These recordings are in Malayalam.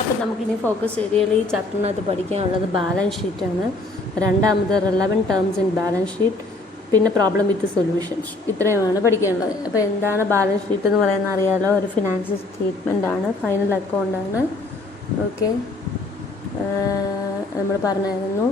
അപ്പോൾ നമുക്കിനി ഫോക്കസ് ഏരിയയിൽ ഈ ചാപ്റ്ററിനകത്ത് പഠിക്കാനുള്ളത് ബാലൻസ് ഷീറ്റാണ്. രണ്ടാമത് relevant terms in balance sheet, പിന്നെ പ്രോബ്ലം വിത്ത് സൊല്യൂഷൻസ്. ഇത്രയുമാണ് പഠിക്കാനുള്ളത്. അപ്പോൾ എന്താണ് ബാലൻസ് ഷീറ്റ് എന്ന് പറയുന്നത് അറിയാലോ? ഒരു ഫിനാൻഷ്യൽ സ്റ്റേറ്റ്മെൻ്റ് ആണ്, ഫൈനൽ അക്കൗണ്ടാണ്. ഓക്കെ, നമ്മൾ പറഞ്ഞായിരുന്നു.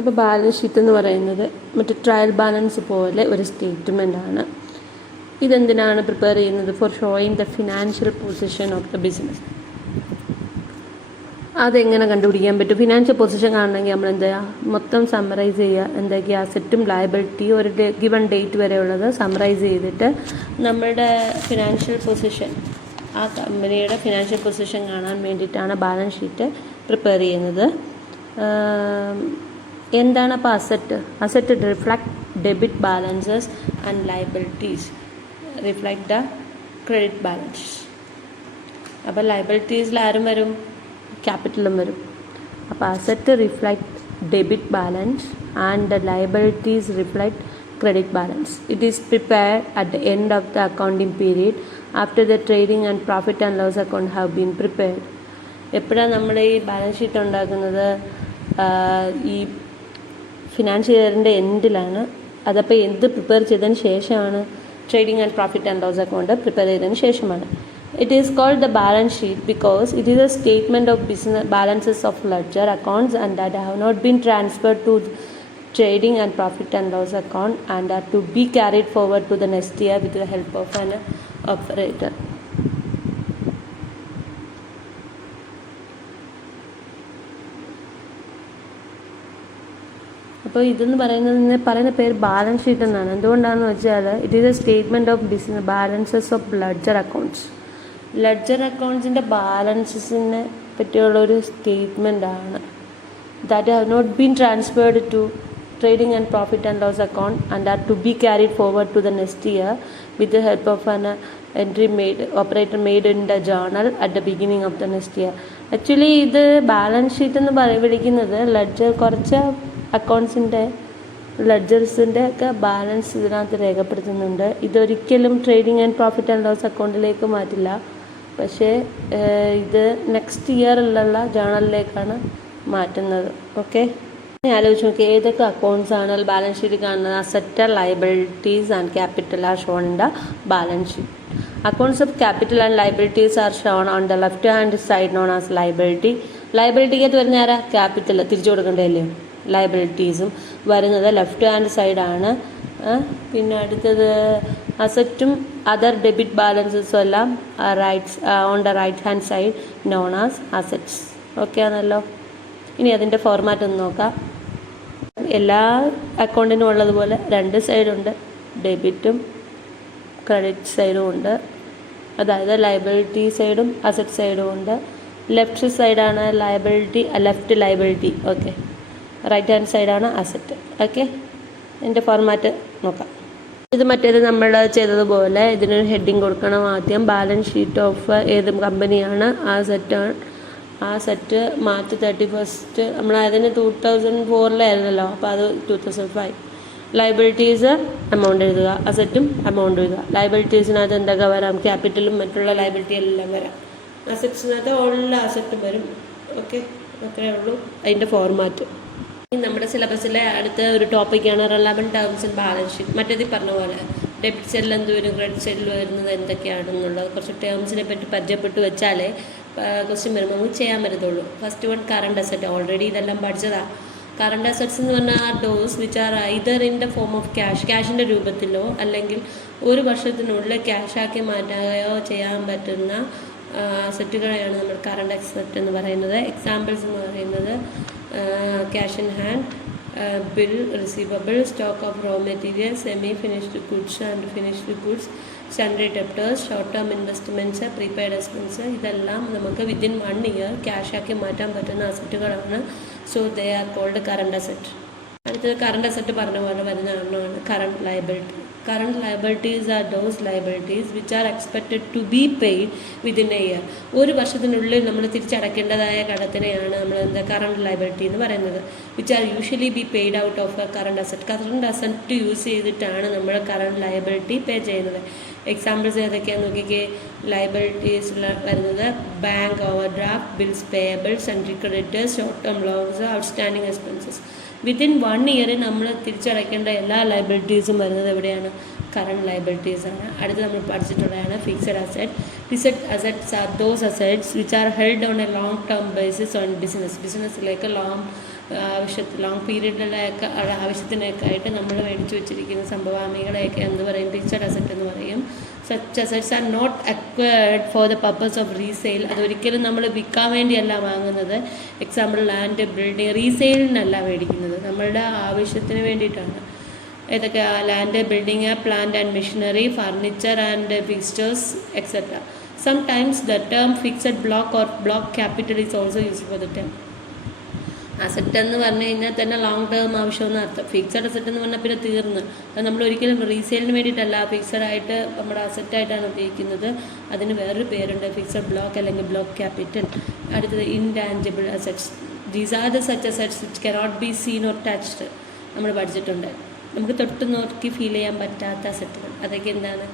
അപ്പോൾ ബാലൻസ് ഷീറ്റ് എന്ന് പറയുന്നത് മറ്റേ ട്രയൽ ബാലൻസ് പോലെ ഒരു സ്റ്റേറ്റ്മെൻ്റ് ആണ്. ഇതെന്തിനാണ് പ്രിപ്പയർ ചെയ്യുന്നത്? Four showing the financial position of the business. അതെങ്ങനെ കണ്ടുപിടിക്കാൻ പറ്റും? ഫിനാൻഷ്യൽ പൊസിഷൻ കാണണമെങ്കിൽ നമ്മൾ എന്താ മൊത്തം സമ്മറൈസ് ചെയ്യുക. എന്തൊക്കെയാണ് അസറ്റും ലയബിലിറ്റിയും ഒരു ഗിവൺ ഡേറ്റ് വരെ ഉള്ളത് സമ്മറൈസ് ചെയ്തിട്ട് നമ്മളുടെ ഫിനാൻഷ്യൽ പൊസിഷൻ, ആ കമ്പനിയുടെ ഫിനാൻഷ്യൽ പൊസിഷൻ കാണാൻ വേണ്ടിയിട്ടാണ് ബാലൻസ് ഷീറ്റ് പ്രിപ്പയർ ചെയ്യുന്നത്. എന്താണ് അപ്പോൾ asset reflect debit balances and liabilities reflect the credit balance. അപ്പോൾ ലയബിലിറ്റീസിൽ ആരും വരും? ക്യാപിറ്റലും വരും. അപ്പോൾ asset reflect debit balance and the liabilities reflect credit balance. It is prepared at the end of the accounting period after the trading and profit and loss account have been prepared. എപ്പോഴാണ് നമ്മൾ ഈ ബാലൻസ് ഷീറ്റ് ഉണ്ടാക്കുന്നത്? ഈ ഫിനാൻഷ്യൽ ഇയറിൻ്റെ എൻഡിലാണ്. അതപ്പോൾ എന്ത് പ്രിപ്പയർ ചെയ്തതിന് ശേഷമാണ്? Trading and profit and loss account prepare ചെയ്തതിന് ശേഷമാണ്. It is called the balance sheet because it is a statement of business balances of ledger accounts and that have not been transferred to trading and profit and loss account and are to be carried forward to the next year with the help of an operator. അപ്പോൾ ഇതെന്ന് പറയുന്ന പേര് ബാലൻസ് ഷീറ്റ് എന്നാണ്. എന്തുകൊണ്ടാണെന്ന് വെച്ചാൽ it is a statement of business balances of ledger accounts. Ledger അക്കൗണ്ട്സിൻ്റെ ബാലൻസസിനെ പറ്റിയുള്ളൊരു സ്റ്റേറ്റ്മെൻ്റ് ആണ്. that have not been transferred to trading and profit and loss account and are to be carried forward to the next year with the help of an operator made in the journal at the beginning of the next year. Actually ഇത് ബാലൻസ് ഷീറ്റ് എന്ന് വിളിക്കുന്നത് ലെഡ്ജർ കുറച്ച് അക്കൗണ്ട്സിൻ്റെ ലെഡ്ജേഴ്സിൻ്റെ ഒക്കെ ബാലൻസ് ഇതിനകത്ത് രേഖപ്പെടുത്തുന്നുണ്ട്. ഇതൊരിക്കലും trading and profit and loss അക്കൗണ്ടിലേക്ക് മാറ്റില്ല. പക്ഷേ ഇത് നെക്സ്റ്റ് ഇയറിലുള്ള ജേണലിലേക്കാണ് മാറ്റുന്നത്. ഓക്കെ, ആലോചിച്ച് നോക്കി ഏതൊക്കെ അക്കൗണ്ട്സ് ആണ് ബാലൻസ് ഷീറ്റ് കാണുന്നത്? Asset, liabilities and capital are shown in the balance sheet. Accounts of capital and liabilities are shown on the left hand side known as liability. ലയബിലിറ്റിക്കകത്ത് വരുന്ന ആരാ? ക്യാപിറ്റൽ തിരിച്ചു കൊടുക്കേണ്ടതല്ലേ. ലയബിലിറ്റീസും വരുന്നത് ലെഫ്റ്റ് ഹാൻഡ് സൈഡാണ്. പിന്നെ അടുത്തത് അസറ്റും അതർ ഡെബിറ്റ് ബാലൻസസും എല്ലാം on the right hand side known as assets. Okay ആണല്ലോ. ഇനി അതിൻ്റെ ഫോർമാറ്റ് ഒന്ന് നോക്കാം. എല്ലാ അക്കൗണ്ടിനും ഉള്ളതുപോലെ രണ്ട് സൈഡുണ്ട്, ഡെബിറ്റും ക്രെഡിറ്റ് സൈഡും ഉണ്ട്. അതായത് ലയബിലിറ്റി സൈഡും അസറ്റ് സൈഡും ഉണ്ട്. ലെഫ്റ്റ് സൈഡാണ് liability, left liability. Okay, right hand സൈഡാണ് അസറ്റ്. ഓക്കെ, ഇതിൻ്റെ ഫോർമാറ്റ് നോക്കാം. ഇത് മറ്റേത് നമ്മൾ ചെയ്തതുപോലെ ഇതിനൊരു ഹെഡിങ് കൊടുക്കണം. ആദ്യം ബാലൻസ് ഷീറ്റ് ഓഫ് ഏത് കമ്പനിയാണ് ആ സെറ്റാണ്. ആ സെറ്റ് മാർച്ച് 31 നമ്മൾ അതിന് 2004 അപ്പോൾ അത് 2005. ലയബിലിറ്റീസ് എമൗണ്ട് എഴുതുക, അസറ്റും എമൗണ്ട് എഴുതുക. ലയബിലിറ്റീസിനകത്ത് എന്തൊക്കെ വരാം? ക്യാപിറ്റലും മറ്റുള്ള ലയബിലിറ്റി എല്ലാം വരാം. അസറ്റ്സിനകത്ത് ഉള്ള അസറ്റും വരും. ഓക്കെ, അത്രയേ ഉള്ളൂ അതിൻ്റെ ഫോർമാറ്റ്. നമ്മുടെ സിലബസിലെ അടുത്ത ഒരു ടോപ്പിക്കാണ് relevant terms in balance sheet. മറ്റേത് പറഞ്ഞ പോലെ ഡെബിറ്റ് സൈഡിൽ എന്ത് വരും, ക്രെഡിറ്റ് സൈഡിൽ വരുന്നത് എന്തൊക്കെയാണെന്നുള്ളത് കുറച്ച് ടേംസിനെ പറ്റി പരിചയപ്പെട്ട് വെച്ചാലേ ക്വസ്റ്റ്യൻ വരുമ്പോൾ നമുക്ക് ചെയ്യാൻ പറ്റത്തുള്ളൂ. First one current asset. Already ഇതെല്ലാം പഠിച്ചതാണ്. കറണ്ട് അസറ്റ്സ് എന്ന് പറഞ്ഞാൽ ആ those which are either in the form of ക്യാഷിൻ്റെ രൂപത്തിലോ അല്ലെങ്കിൽ ഒരു വർഷത്തിനുള്ളിൽ ക്യാഷാക്കി മാറ്റുകയോ ചെയ്യാൻ പറ്റുന്ന അസറ്റുകളെയാണ് നമ്മൾ കറണ്ട് അസറ്റ് എന്ന് പറയുന്നത്. എക്സാമ്പിൾസ് എന്ന് പറയുന്നത് cash in hand, bill, receivable, stock of raw materials, semi-finished goods and finished goods, sundry debtors, short-term investments, prepaid expenses. ഇതെല്ലാം നമുക്ക് വിത്തിൻ 1 year ക്യാഷാക്കി മാറ്റാൻ പറ്റുന്ന അസറ്റുകളാണ്. So they are called current asset. അടുത്തത് കറണ്ട് അസറ്റ് പറഞ്ഞ പോലെ വരുന്ന ഒന്നാണ് current liability. Current liabilities are those liabilities which are expected to be paid within a year. ഒരു വർഷത്തിനുള്ളിൽ നമ്മൾ തിരിച്ചടക്കേണ്ടതായ കടത്തിനെയാണ് നമ്മൾ എന്താ കറണ്ട് ലയബിലിറ്റി എന്ന് പറയുന്നത്. Which are usually be paid out of A current asset. Current asset use ചെയ്തിട്ടാണ് നമ്മൾ കറണ്ട് ലയബിലിറ്റി പേ ചെയ്യുന്നത്. എക്സാമ്പിൾസ് ഏതൊക്കെയാണെന്ന് നോക്കിക്കേ. ലയബിലിറ്റീസ് വരുന്നത് bank over draft, bills payable, sentry creditors, short term loans, outstanding expenses. Within 1 year നമ്മൾ തിരിച്ചടയ്ക്കേണ്ട എല്ലാ ലയബിലിറ്റീസും വരുന്നത് എവിടെയാണ്? കറണ്ട് ലയബിലിറ്റീസ് ആണ്. അടുത്ത് നമ്മൾ പഠിച്ചിട്ടുള്ളതാണ് fixed asset. Fixed assets are those assets which are held on a long term basis on ബിസിനസ്സിലേക്ക് ലോങ് പീരീഡിലൊക്കെ ആവശ്യത്തിനൊക്കെ ആയിട്ട് നമ്മൾ മേടിച്ചു വെച്ചിരിക്കുന്ന സംഭവാമികളെയൊക്കെ എന്ത് പറയും? ഫിക്സഡ് അസറ്റ് എന്ന് പറയും. Such assets are not acquired for the purpose of resale. അതൊരിക്കലും നമ്മൾ വിൽക്കാൻ വേണ്ടിയല്ല വാങ്ങുന്നത്. എക്സാമ്പിൾ ലാൻഡ്, ബിൽഡിംഗ് റീസെയിലിനല്ല മേടിക്കുന്നത്, നമ്മളുടെ ആവശ്യത്തിന് വേണ്ടിയിട്ടാണ്. ഏതൊക്കെ? Land, building, plant and machinery, furniture and fixtures etcetera. Sometimes the term fixed block or block capital is also used for the term. Asset എന്ന് പറഞ്ഞു കഴിഞ്ഞാൽ തന്നെ ലോങ് ടേം ആവശ്യമെന്ന് അർത്ഥം. ഫിക്സഡ് അസറ്റ് എന്ന് പറഞ്ഞാൽ പിന്നെ തീർന്ന്. അത് നമ്മൾ ഒരിക്കലും റീസെയിലിന് വേണ്ടിയിട്ടല്ല, ഫിക്സഡ് ആയിട്ട് നമ്മുടെ അസറ്റായിട്ടാണ് ഉപയോഗിക്കുന്നത്. അതിന് വേറൊരു പേരുണ്ട്, ഫിക്സഡ് ബ്ലോക്ക് അല്ലെങ്കിൽ ബ്ലോക്ക് ക്യാപിറ്റൽ. അടുത്തത് intangible assets. These are the such assets which cannot be seen or touched. നമ്മൾ പഠിച്ചിട്ടുണ്ട്. നമുക്ക് തൊട്ട് നോക്കി ഫീൽ ചെയ്യാൻ പറ്റാത്ത അസറ്റുകൾ. അതൊക്കെ എന്താണ്?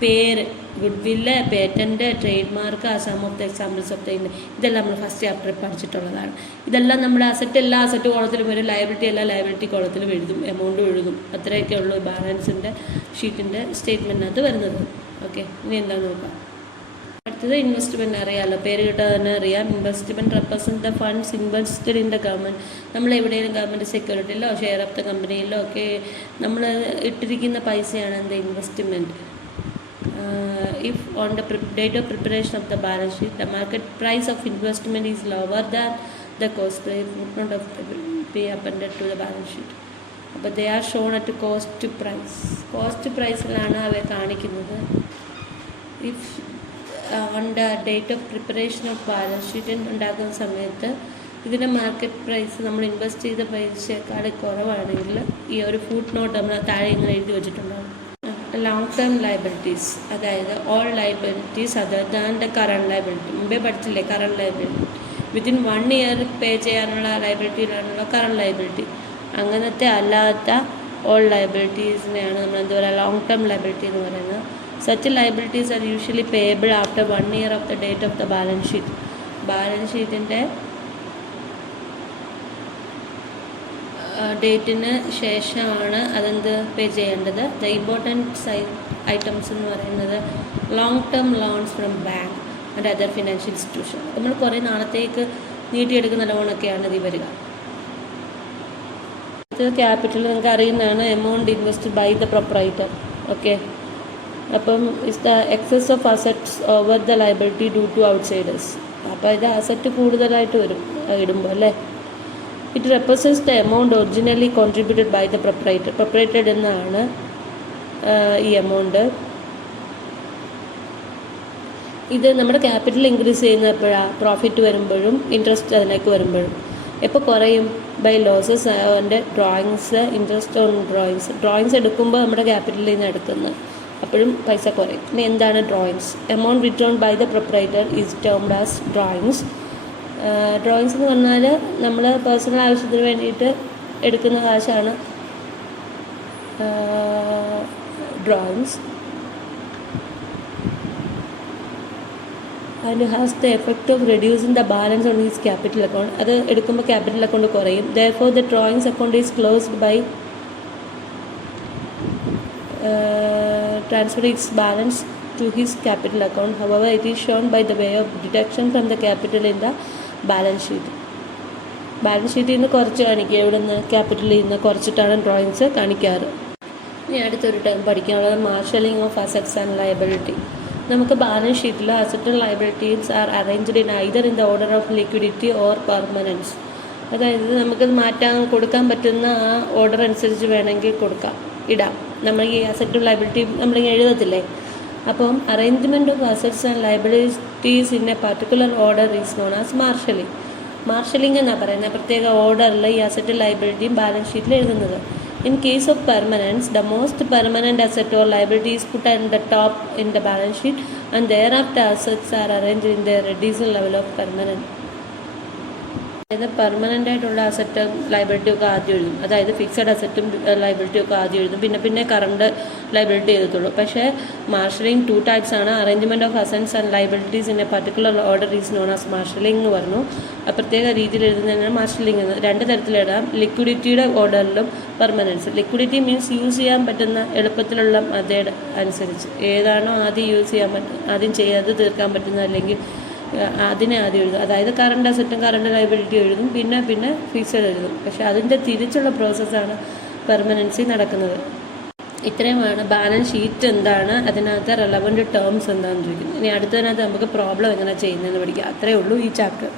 പേര്, goodwill, patent, trademark, some of the examples of the ഇതെല്ലാം നമ്മൾ ഫസ്റ്റ് ചാപ്റ്ററിൽ പഠിച്ചിട്ടുള്ളതാണ്. ഇതെല്ലാം നമ്മുടെ അസറ്റ് എല്ലാ അസറ്റ് കോളത്തിലും വരും, ലയബിലിറ്റി എല്ലാ ലയബിലിറ്റി കോളത്തിലും എഴുതും, എമൗണ്ടും എഴുതും. അത്രയൊക്കെ ഉള്ളൂ ബാലൻസിൻ്റെ ഷീറ്റിൻ്റെ സ്റ്റേറ്റ്മെൻറ്റിനകത്ത് വരുന്നത്. ഓക്കെ, ഇനി എന്താണെന്ന് നോക്കാം. അടുത്തത് ഇൻവെസ്റ്റ്മെൻറ്റ്. അറിയാമല്ലോ, പേര് കിട്ടാതെ തന്നെ അറിയാം. Investment represent the funds invested in the government. നമ്മൾ എവിടെയെങ്കിലും ഗവൺമെൻറ് സെക്യൂരിറ്റിയിലോ ഷെയർ ഓഫ് ദ കമ്പനിയിലോ ഒക്കെ നമ്മൾ ഇട്ടിരിക്കുന്ന പൈസയാണ് എന്ത്? Investment. If on the date of preparation of the balance sheet the market price of investment is lower than the cost price, footnote of be appended to the balance sheet. But they are shown at cost to price. Cost to priceലാണ് അവയെ കാണിക്കുന്നത്. If on the date of preparation of balance sheet ഉണ്ടാക്കുന്ന സമയത്ത് ഇതിൻ്റെ മാർക്കറ്റ് പ്രൈസ് നമ്മൾ ഇൻവെസ്റ്റ് ചെയ്ത പൈസയേക്കാൾ കുറവാണെങ്കിൽ ഈ ഒരു ഫുട് നോട്ട് നമ്മൾ താഴെ ഇങ്ങനെ എഴുതി വെച്ചിട്ടുണ്ടാകും. ലോങ് ടേം ലയബിലിറ്റീസ്, അതായത് all liabilities other than the current liability. മുമ്പേ പഠിച്ചില്ലേ കറണ്ട് ലയബിലിറ്റി. വിത്തിൻ 1 ഇയർ പേ ചെയ്യാനുള്ള ലയബിലിറ്റിയിലാണുള്ള കറണ്ട് ലയബിലിറ്റി. അങ്ങനത്തെ അല്ലാത്ത ഓൾ ലയബിലിറ്റീസിനെയാണ് നമ്മൾ എന്താ പറയുക? ലോങ് ടേം ലയബിലിറ്റി എന്ന് പറയുന്നത്. Such liabilities are usually payable after 1 year of the date of the balance sheet. Balance ഷീറ്റിൻ്റെ ഡേറ്റിന് ശേഷമാണ് അതെന്ത് പേ ചെയ്യേണ്ടത്. ദ ഇമ്പോർട്ടൻറ്റ് ഐറ്റംസ് എന്ന് പറയുന്നത് long term loans from bank and other financial institution. നമ്മൾ കുറേ നാളത്തേക്ക് നീട്ടിയെടുക്കുന്ന ലോണൊക്കെയാണ് ഇതിൽ വരിക. ഇത് ക്യാപിറ്റൽ നിങ്ങൾക്ക് അറിയുന്നതാണ്, amount invested by the proprietor. Okay, അപ്പം is the excess of assets over the liability due to outsiders. അപ്പോൾ ഇത് അസറ്റ് കൂടുതലായിട്ട് വരും ഇടുമ്പോൾ അല്ലേ. It represents the amount originally contributed by the proprietor. Proprietor എന്നാണ് ഈ എമൗണ്ട്. ഇത് നമ്മുടെ ക്യാപിറ്റൽ ഇൻക്രീസ് ചെയ്യുന്ന എപ്പോഴാണ്? പ്രോഫിറ്റ് വരുമ്പോഴും ഇൻട്രസ്റ്റ് അതിലേക്ക് വരുമ്പോഴും. എപ്പോൾ കുറയും? By losses and drawings, interest on drawings എടുക്കുമ്പോൾ നമ്മുടെ ക്യാപിറ്റലിൽ നിന്ന് എടുക്കുന്നത്, അപ്പോഴും പൈസ കുറയും. ഇനി എന്താണ് drawings? Amount return by the proprietor is termed as drawings. Drawings എന്ന് പറഞ്ഞാൽ നമ്മൾ പേഴ്സണൽ ആവശ്യത്തിന് വേണ്ടിയിട്ട് എടുക്കുന്ന കാശാണ് drawings. And has the effect of reducing the balance on his capital account. അത് എടുക്കുമ്പോൾ ക്യാപിറ്റൽ അക്കൗണ്ട് കുറയും. Therefore the drawings account is closed by transfer its balance to his capital account. However, it is shown by the way of deduction from the capital in the balance sheet. Balance ഷീറ്റിൽ നിന്ന് കുറച്ച് കാണിക്കുക, ഇവിടെ നിന്ന് ക്യാപിറ്റലിൽ നിന്ന് കുറച്ചിട്ടാണ് ഡ്രോയിങ്സ് കാണിക്കാറ്. ഇനി അടുത്തൊരു ടൈം പഠിക്കാനുള്ളത് marshalling of assets and liability. നമുക്ക് ബാലൻസ് ഷീറ്റിൽ asset and liabilities R arranged in either in the order of liquidity or permanence. അതായത് നമുക്കത് കൊടുക്കാൻ പറ്റുന്ന ആ ഓർഡർ അനുസരിച്ച് വേണമെങ്കിൽ ഇടാം. നമ്മൾ ഈ അസറ്റും ലയബിലിറ്റിയും നമ്മളിങ്ങനെ എഴുതത്തില്ലേ. അപ്പം arrangement of assets and liabilities in a particular order is known as marshalling. Marshalling എന്നാണ് പറയുന്നത്. പ്രത്യേക ഓർഡറിൽ ഈ അസറ്റും ലയബിലിറ്റിയും ബാലൻസ് ഷീറ്റിൽ എഴുതുന്നത്. In case of permanence, the most permanent asset or liability is put at the top in the balance sheet, and thereafter assets are arranged in their decent level of permanence. അതായത് പെർമനൻ്റ് ആയിട്ടുള്ള അസറ്റും ലൈബിലിറ്റിയും ഒക്കെ ആദ്യം എഴുതും. അതായത് ഫിക്സഡ് അസറ്റും ലൈബിലിറ്റിയും ഒക്കെ ആദ്യം എഴുതും, പിന്നെ കറണ്ട് ലൈബിലിറ്റി എഴുതത്തുള്ളൂ. പക്ഷേ മാർഷലിംഗ് 2 types ആണ്. Arrangement of assets and liabilities in a particular order is known as marshalling എന്ന് പറഞ്ഞു. പ്രത്യേക രീതിയിൽ എഴുതുന്നതിനാണ് മാർഷലിംഗ് എന്ന്. 2 തരത്തിലിടാം. ലിക്വിഡിറ്റിയുടെ ഓർഡറിലും പെർമനൻസ്. ലിക്വിഡിറ്റി മീൻസ് യൂസ് ചെയ്യാൻ പറ്റുന്ന എളുപ്പത്തിലുള്ള മെത്തേഡ് അനുസരിച്ച് ഏതാണോ ആദ്യം യൂസ് ചെയ്യാൻ ആദ്യം ചെയ്ത് തീർക്കാൻ പറ്റുന്നത്, അല്ലെങ്കിൽ അതിനെ ആദ്യം എഴുതും. അതായത് കറണ്ട് അസറ്റും കറണ്ട് ലൈബിലിറ്റി എഴുതും, പിന്നെ ഫിക്സഡ് എഴുതും. പക്ഷേ അതിൻ്റെ തിരിച്ചുള്ള പ്രോസസ്സാണ് പെർമനൻസി നടക്കുന്നത്. ഇത്രയുമാണ് ബാലൻസ് ഷീറ്റ് എന്താണ്, അതിനകത്ത് റെലവൻറ്റ് ടേംസ് എന്താണെന്ന് ചോദിക്കുന്നത്. ഇനി അടുത്തതിനകത്ത് നമുക്ക് പ്രോബ്ലം എങ്ങനെ ചെയ്യുന്നതെന്ന് പഠിക്കാം. അത്രയേ ഉള്ളൂ ഈ ചാപ്റ്റർ.